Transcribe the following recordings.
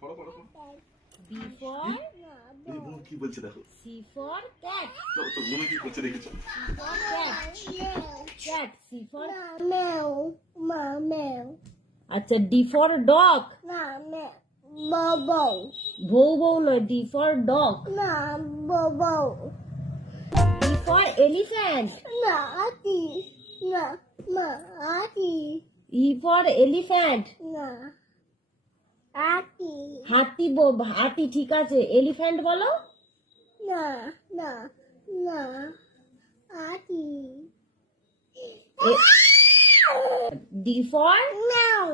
পড়ো পড়ো B for এই বোন কি বলছে দেখো C for cat. তো বোন কি করছে দেখেছো For cat. Cat. C for Meow. Meow. আচ্ছা D for dog. Meow. Bobo. বউ বউ নয় D for dog. Bobo. E for elephant. Naughty. Naughty. E for elephant. Naughty. হাতি ঠিক আছে এলিফ্যান্ট বলো Naughty. D for Meow.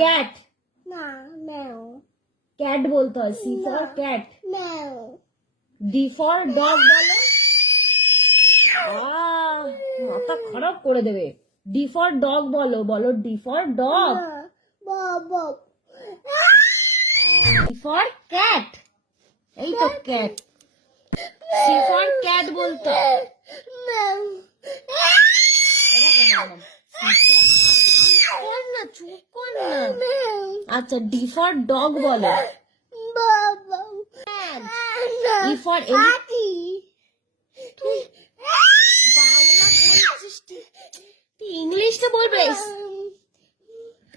cat. Meow. cat বলতে হয় C for cat. Meow. D for dog বলো মাথা খারাপ করে দেবে D for dog বলো D for dog. Bobo. C for cat. এই তো cat. C for cat বলতে হয়। Meow. এরকম ম্যাডাম চুপ কর না Meow. আচ্ছা D for dog বলো Bobo. E for Naughty. Bangla বলছিস তুই ইংলিশটা বলবে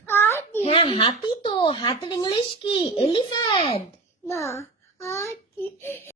Naughty. হ্যাঁ হাতি তো হাতের ইংলিশ কি এলিফ্যান্ট Naughty.